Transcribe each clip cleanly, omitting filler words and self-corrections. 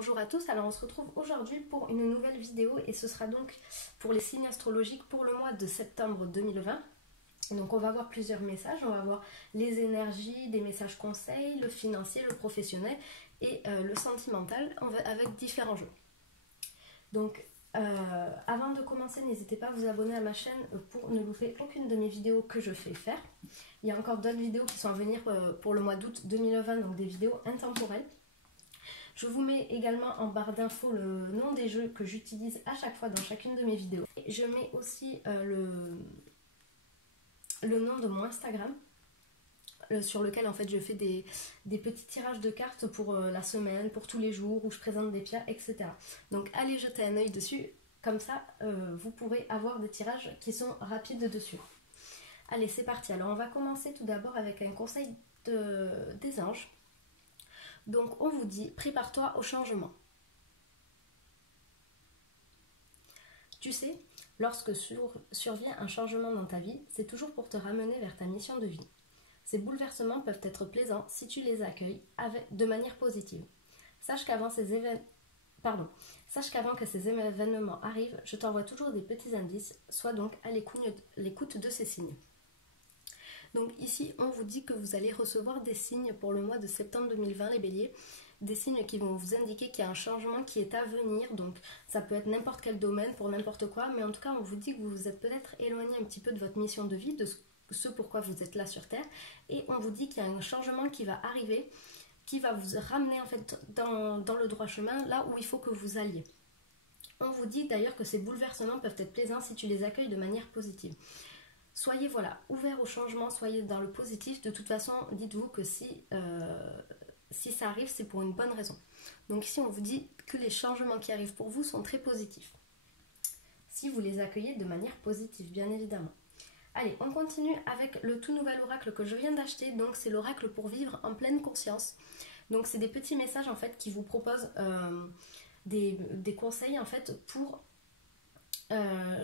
Bonjour à tous, alors on se retrouve aujourd'hui pour une nouvelle vidéo et ce sera donc pour les signes astrologiques pour le mois de septembre 2020. Donc on va voir plusieurs messages, on va voir les énergies, des messages conseils, le financier, le professionnel et le sentimental avec différents jeux. Donc avant de commencer, n'hésitez pas à vous abonner à ma chaîne pour ne louper aucune de mes vidéos que je fais faire. Il y a encore d'autres vidéos qui sont à venir pour le mois d'août 2020, donc des vidéos intemporelles. Je vous mets également en barre d'infos le nom des jeux que j'utilise à chaque fois dans chacune de mes vidéos. Et je mets aussi le nom de mon Instagram sur lequel en fait je fais des petits tirages de cartes pour la semaine, pour tous les jours où je présente des pierres, etc. Donc allez jeter un œil dessus, comme ça vous pourrez avoir des tirages qui sont rapides dessus. Allez, c'est parti. Alors on va commencer tout d'abord avec un conseil des anges. Donc on vous dit, prépare-toi au changement. Tu sais, lorsque survient un changement dans ta vie, c'est toujours pour te ramener vers ta mission de vie. Ces bouleversements peuvent être plaisants si tu les accueilles de manière positive. Sache qu'avant que ces événements arrivent, je t'envoie toujours des petits indices, sois donc à l'écoute de ces signes. Donc ici, on vous dit que vous allez recevoir des signes pour le mois de septembre 2020, les béliers. Des signes qui vont vous indiquer qu'il y a un changement qui est à venir. Donc ça peut être n'importe quel domaine, pour n'importe quoi. Mais en tout cas, on vous dit que vous vous êtes peut-être éloigné un petit peu de votre mission de vie, de ce pourquoi vous êtes là sur Terre. Et on vous dit qu'il y a un changement qui va arriver, qui va vous ramener en fait dans le droit chemin, là où il faut que vous alliez. On vous dit d'ailleurs que ces bouleversements peuvent être plaisants si tu les accueilles de manière positive. Soyez ouverts au changement, soyez dans le positif. De toute façon, dites-vous que si ça arrive, c'est pour une bonne raison. Donc ici, on vous dit que les changements qui arrivent pour vous sont très positifs. Si vous les accueillez de manière positive, bien évidemment. Allez, on continue avec le tout nouvel oracle que je viens d'acheter. Donc c'est l'oracle pour vivre en pleine conscience. Donc c'est des petits messages en fait qui vous proposent des conseils en fait pour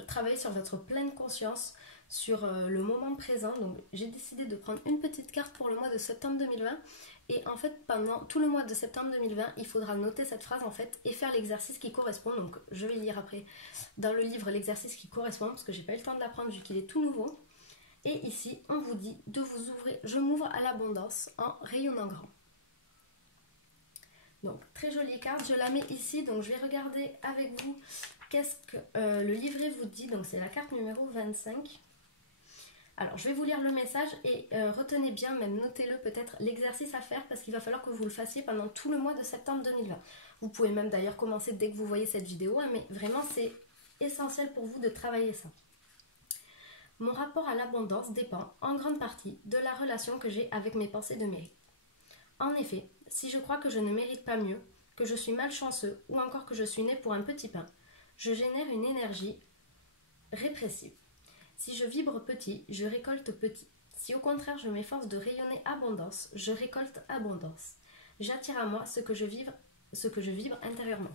travailler sur votre pleine conscience, sur le moment présent. Donc j'ai décidé de prendre une petite carte pour le mois de septembre 2020 et en fait pendant tout le mois de septembre 2020 il faudra noter cette phrase en fait et faire l'exercice qui correspond. Donc je vais lire après dans le livre l'exercice qui correspond parce que j'ai pas eu le temps de l'apprendre vu qu'il est tout nouveau. Et ici on vous dit de vous ouvrir, je m'ouvre à l'abondance en rayonnant grand. Donc très jolie carte, je la mets ici. Donc je vais regarder avec vous qu'est-ce que le livret vous dit. Donc c'est la carte numéro 25. Alors je vais vous lire le message et retenez bien, même notez-le peut-être, l'exercice à faire parce qu'il va falloir que vous le fassiez pendant tout le mois de septembre 2020. Vous pouvez même d'ailleurs commencer dès que vous voyez cette vidéo, hein, mais vraiment c'est essentiel pour vous de travailler ça. Mon rapport à l'abondance dépend en grande partie de la relation que j'ai avec mes pensées de mérite. En effet, si je crois que je ne mérite pas mieux, que je suis malchanceux ou encore que je suis né pour un petit pain, je génère une énergie répressive. Si je vibre petit, je récolte petit. Si au contraire je m'efforce de rayonner abondance, je récolte abondance. J'attire à moi ce que je vibre intérieurement.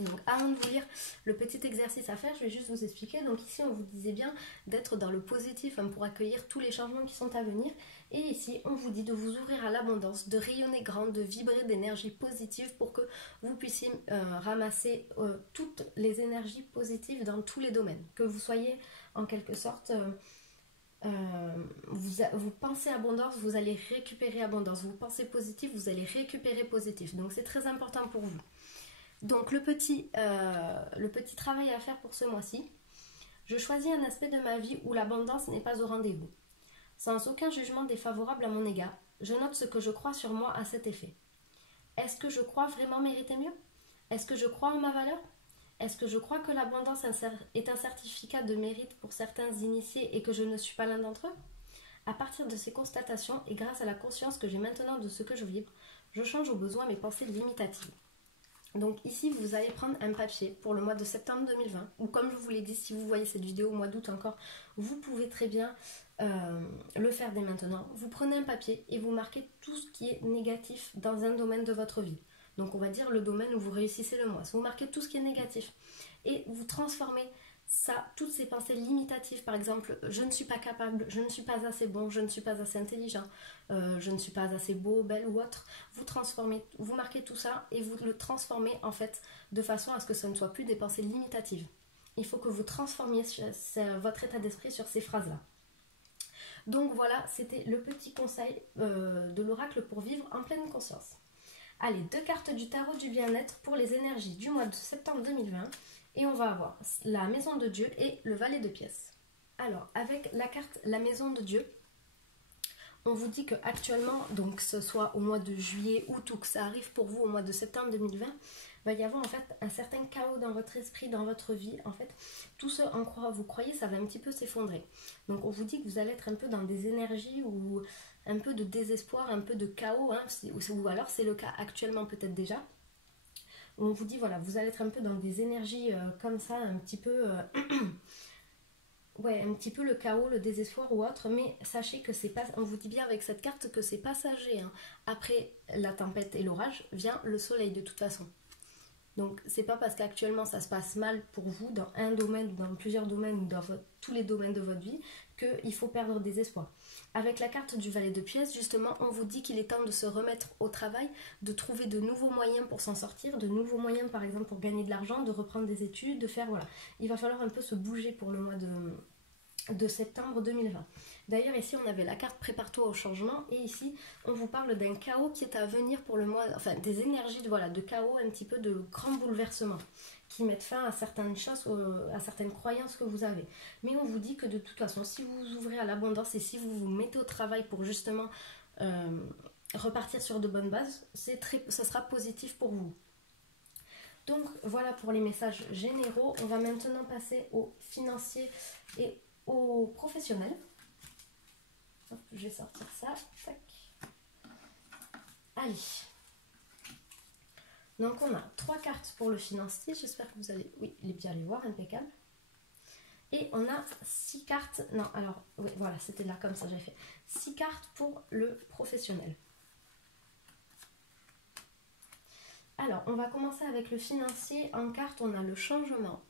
Donc avant de vous lire le petit exercice à faire, je vais juste vous expliquer. Donc ici on vous disait bien d'être dans le positif pour accueillir tous les changements qui sont à venir. Et ici on vous dit de vous ouvrir à l'abondance, de rayonner grand, de vibrer d'énergie positive pour que vous puissiez ramasser toutes les énergies positives dans tous les domaines. Que vous soyez en quelque sorte, vous pensez abondance, vous allez récupérer abondance. Vous pensez positif, vous allez récupérer positif. Donc c'est très important pour vous. Donc le petit travail à faire pour ce mois-ci, je choisis un aspect de ma vie où l'abondance n'est pas au rendez-vous. Sans aucun jugement défavorable à mon égard, je note ce que je crois sur moi à cet effet. Est-ce que je crois vraiment mériter mieux? Est-ce que je crois en ma valeur? Est-ce que je crois que l'abondance est un certificat de mérite pour certains initiés et que je ne suis pas l'un d'entre eux? À partir de ces constatations et grâce à la conscience que j'ai maintenant de ce que je vibre, je change au besoin mes pensées limitatives. Donc ici, vous allez prendre un papier pour le mois de septembre 2020. Ou comme je vous l'ai dit, si vous voyez cette vidéo au mois d'août encore, vous pouvez très bien le faire dès maintenant. Vous prenez un papier et vous marquez tout ce qui est négatif dans un domaine de votre vie. Donc on va dire le domaine où vous réussissez le mois. Vous marquez tout ce qui est négatif. Et vous transformez ça, toutes ces pensées limitatives, par exemple, je ne suis pas capable, je ne suis pas assez bon, je ne suis pas assez intelligent, je ne suis pas assez beau, belle ou autre, vous transformez, vous marquez tout ça et vous le transformez en fait de façon à ce que ce ne soit plus des pensées limitatives. Il faut que vous transformiez votre état d'esprit sur ces phrases-là. Donc voilà, c'était le petit conseil de l'oracle pour vivre en pleine conscience. Allez, 2 cartes du tarot du bien-être pour les énergies du mois de septembre 2020. Et on va avoir la maison de Dieu et le valet de pièces. Alors, avec la carte la maison de Dieu, on vous dit que actuellement, donc ce soit au mois de juillet, août ou que ça arrive pour vous au mois de septembre 2020, va y avoir en fait un certain chaos dans votre esprit, dans votre vie. En fait, tout ce en quoi vous croyez, ça va un petit peu s'effondrer. Donc on vous dit que vous allez être un peu dans des énergies ou un peu de désespoir, un peu de chaos, hein, ou alors c'est le cas actuellement peut-être déjà. On vous dit voilà, vous allez être un peu dans des énergies comme ça, un petit peu ouais, un petit peu le chaos, le désespoir ou autre, mais sachez que c'est pas, on vous dit bien avec cette carte que c'est passager, hein. Après la tempête et l'orage vient le soleil de toute façon. Donc c'est pas parce qu'actuellement ça se passe mal pour vous dans un domaine ou dans plusieurs domaines ou dans tous les domaines de votre vie qu'il faut perdre des espoirs. Avec la carte du valet de pièces, justement, on vous dit qu'il est temps de se remettre au travail, de trouver de nouveaux moyens pour s'en sortir, de nouveaux moyens par exemple pour gagner de l'argent, de reprendre des études, de faire voilà. Il va falloir un peu se bouger pour le mois de septembre 2020. D'ailleurs ici on avait la carte prépare-toi au changement et ici on vous parle d'un chaos qui est à venir pour le mois, enfin des énergies de chaos, un petit peu de grands bouleversements qui mettent fin à certaines choses, à certaines croyances que vous avez. Mais on vous dit que de toute façon si vous vous ouvrez à l'abondance et si vous vous mettez au travail pour justement repartir sur de bonnes bases, ça sera positif pour vous. Donc voilà pour les messages généraux. On va maintenant passer aux financiers et aux professionnels. Hop, je vais sortir ça. Tac. Allez. Donc on a 3 cartes pour le financier. J'espère que vous allez bien les voir, impeccable. Et on a 6 cartes. Non, alors, oui, voilà, c'était là comme ça, j'avais fait. 6 cartes pour le professionnel. Alors, on va commencer avec le financier. En carte, on a le changement,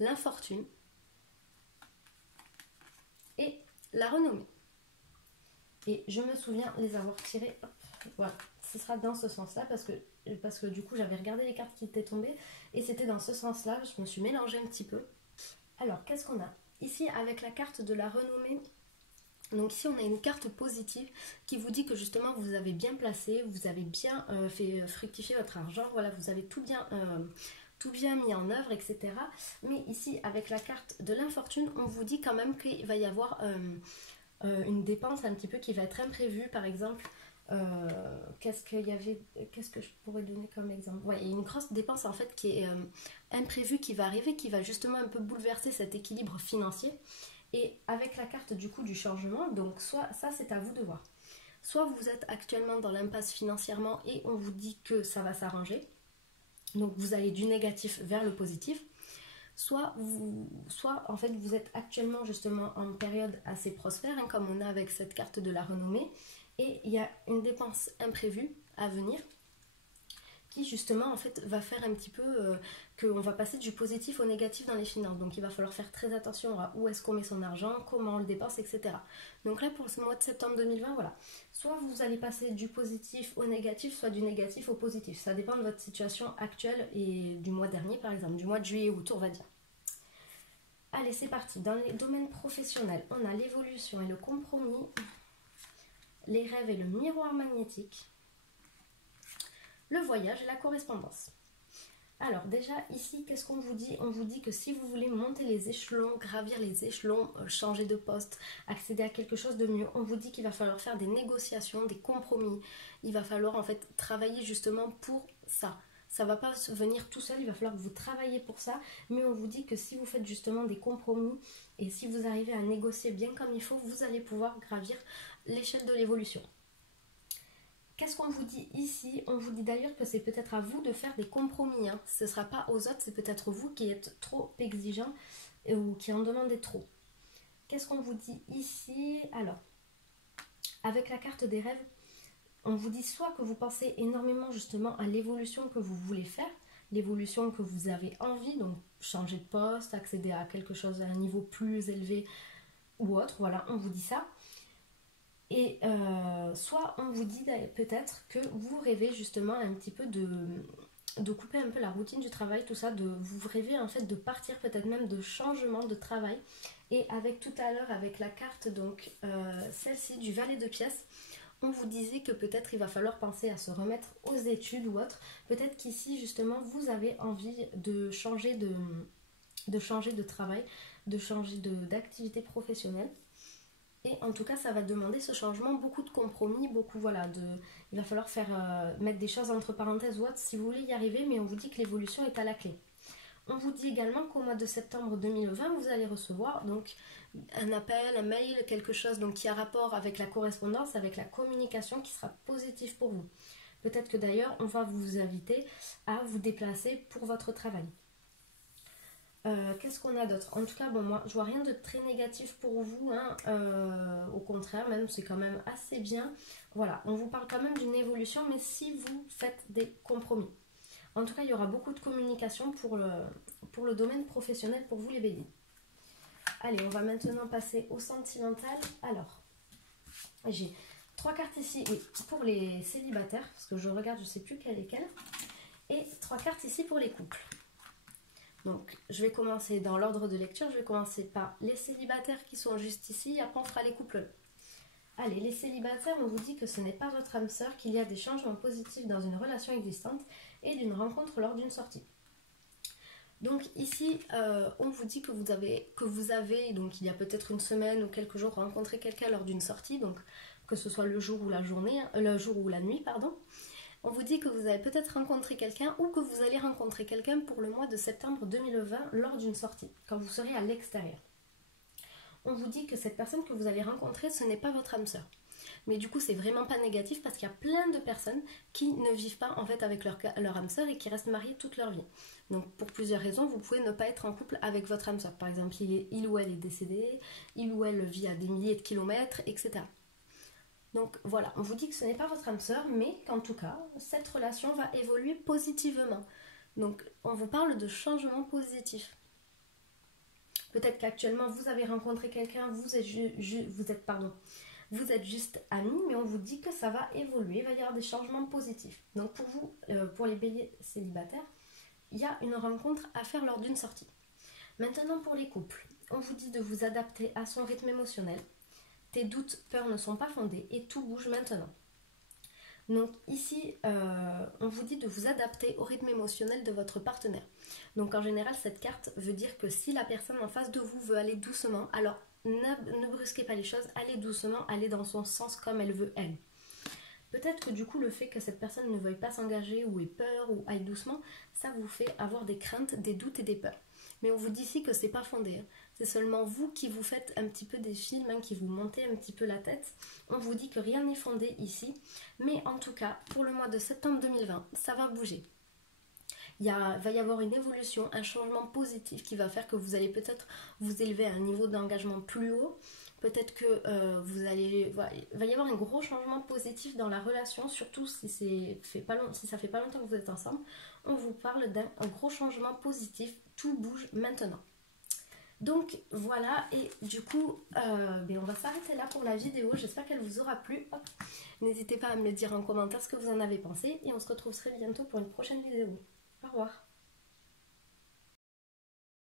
l'infortune et la renommée. Et je me souviens les avoir tirées. Hop, voilà, ce sera dans ce sens-là parce que du coup j'avais regardé les cartes qui étaient tombées et c'était dans ce sens-là. Je me suis mélangée un petit peu. Alors, qu'est-ce qu'on a ici avec la carte de la renommée? Donc ici on a une carte positive qui vous dit que justement vous avez bien placé, vous avez bien fait fructifier votre argent, voilà, vous avez tout bien mis en œuvre, etc. Mais ici avec la carte de l'infortune, on vous dit quand même qu'il va y avoir une dépense un petit peu qui va être imprévue, par exemple. Qu'est-ce que je pourrais donner comme exemple? Ouais, il y a une grosse dépense en fait qui est imprévue, qui va arriver, qui va justement un peu bouleverser cet équilibre financier. Et avec la carte du coup du changement, donc soit ça c'est à vous de voir. Soit vous êtes actuellement dans l'impasse financièrement et on vous dit que ça va s'arranger. Donc vous allez du négatif vers le positif. Soit en fait vous êtes actuellement justement en période assez prospère, hein, comme on a avec cette carte de la renommée. Et il y a une dépense imprévue à venir qui justement en fait va faire un petit peu qu'on va passer du positif au négatif dans les finances. Donc il va falloir faire très attention à où est-ce qu'on met son argent, comment on le dépense, etc. Donc là pour ce mois de septembre 2020, voilà. Soit vous allez passer du positif au négatif, soit du négatif au positif. Ça dépend de votre situation actuelle et du mois dernier par exemple, du mois de juillet août on va dire. Allez c'est parti, dans les domaines professionnels, on a l'évolution et le compromis, les rêves et le miroir magnétique, le voyage et la correspondance. Alors déjà ici, qu'est-ce qu'on vous dit? On vous dit que si vous voulez monter les échelons, gravir les échelons, changer de poste, accéder à quelque chose de mieux, on vous dit qu'il va falloir faire des négociations, des compromis. Il va falloir en fait travailler justement pour ça. Ça ne va pas venir tout seul, il va falloir que vous travaillez pour ça. Mais on vous dit que si vous faites justement des compromis et si vous arrivez à négocier bien comme il faut, vous allez pouvoir gravir l'échelle de l'évolution. Qu'est-ce qu'on vous dit ici? On vous dit d'ailleurs que c'est peut-être à vous de faire des compromis. Hein. Ce ne sera pas aux autres, c'est peut-être vous qui êtes trop exigeant ou qui en demandez trop. Qu'est-ce qu'on vous dit ici? Alors, avec la carte des rêves, on vous dit soit que vous pensez énormément justement à l'évolution que vous voulez faire, l'évolution que vous avez envie, donc changer de poste, accéder à quelque chose à un niveau plus élevé ou autre, voilà, on vous dit ça. Et soit on vous dit peut-être que vous rêvez justement un petit peu de couper un peu la routine du travail, tout ça, vous rêvez en fait de partir, peut-être même de changement de travail. Et avec tout à l'heure, avec la carte, donc celle-ci du valet de pièces, on vous disait que peut-être il va falloir penser à se remettre aux études ou autre. Peut-être qu'ici justement vous avez envie de changer de travail, de changer d'activité professionnelle. Et en tout cas, ça va demander ce changement, beaucoup de compromis, beaucoup, voilà, il va falloir mettre des choses entre parenthèses ou autre si vous voulez y arriver, mais on vous dit que l'évolution est à la clé. On vous dit également qu'au mois de septembre 2020, vous allez recevoir donc un appel, un mail, quelque chose donc, qui a rapport avec la correspondance, avec la communication qui sera positif pour vous. Peut-être que d'ailleurs, on va vous inviter à vous déplacer pour votre travail. Qu'est-ce qu'on a d'autre? En tout cas, bon, moi, je vois rien de très négatif pour vous, hein. Au contraire, même, c'est quand même assez bien. Voilà, on vous parle quand même d'une évolution, mais si vous faites des compromis. En tout cas, il y aura beaucoup de communication pour le domaine professionnel pour vous, les béliers. Allez, on va maintenant passer au sentimental. Alors, j'ai 3 cartes ici, oui, pour les célibataires, parce que je regarde, je ne sais plus quelle est quelle. Et 3 cartes ici pour les couples. Donc, je vais commencer dans l'ordre de lecture. Je vais commencer par les célibataires qui sont juste ici. Après, on fera les couples. Allez, les célibataires, on vous dit que ce n'est pas votre âme sœur, qu'il y a des changements positifs dans une relation existante et d'une rencontre lors d'une sortie. Donc ici, on vous dit que vous avez, donc il y a peut-être une semaine ou quelques jours, rencontré quelqu'un lors d'une sortie, donc que ce soit le jour ou la journée, le jour ou la nuit, pardon. On vous dit que vous avez peut-être rencontré quelqu'un ou que vous allez rencontrer quelqu'un pour le mois de septembre 2020 lors d'une sortie, quand vous serez à l'extérieur. On vous dit que cette personne que vous allez rencontrer, ce n'est pas votre âme sœur. Mais du coup, c'est vraiment pas négatif parce qu'il y a plein de personnes qui ne vivent pas en fait avec leur âme sœur et qui restent mariées toute leur vie. Donc pour plusieurs raisons, vous pouvez ne pas être en couple avec votre âme sœur. Par exemple, il ou elle est décédé, il ou elle vit à des milliers de kilomètres, etc. Donc voilà, on vous dit que ce n'est pas votre âme sœur, mais qu'en tout cas, cette relation va évoluer positivement. Donc on vous parle de changement positif. Peut-être qu'actuellement vous avez rencontré quelqu'un, vous êtes juste amis, mais on vous dit que ça va évoluer, il va y avoir des changements positifs. Donc pour vous, pour les béliers célibataires, il y a une rencontre à faire lors d'une sortie. Maintenant pour les couples, on vous dit de vous adapter à son rythme émotionnel. Tes doutes, peurs ne sont pas fondés et tout bouge maintenant. Donc ici, on vous dit de vous adapter au rythme émotionnel de votre partenaire. Donc en général, cette carte veut dire que si la personne en face de vous veut aller doucement, alors ne brusquez pas les choses, allez doucement, allez dans son sens comme elle veut elle. Peut-être que du coup, le fait que cette personne ne veuille pas s'engager ou ait peur ou aille doucement, ça vous fait avoir des craintes, des doutes et des peurs. Mais on vous dit ici que c'est pas fondé, hein. C'est seulement vous qui vous faites un petit peu des films, hein, qui vous montez un petit peu la tête. On vous dit que rien n'est fondé ici, mais en tout cas, pour le mois de septembre 2020, ça va bouger. Va y avoir une évolution, un changement positif qui va faire que vous allez peut-être vous élever à un niveau d'engagement plus haut. Peut-être que il va y avoir un gros changement positif dans la relation, surtout si ça fait pas longtemps que vous êtes ensemble. On vous parle d'un gros changement positif, tout bouge maintenant. Donc voilà, et du coup, on va s'arrêter là pour la vidéo. J'espère qu'elle vous aura plu. N'hésitez pas à me le dire en commentaire ce que vous en avez pensé et on se retrouve très bientôt pour une prochaine vidéo. Au revoir.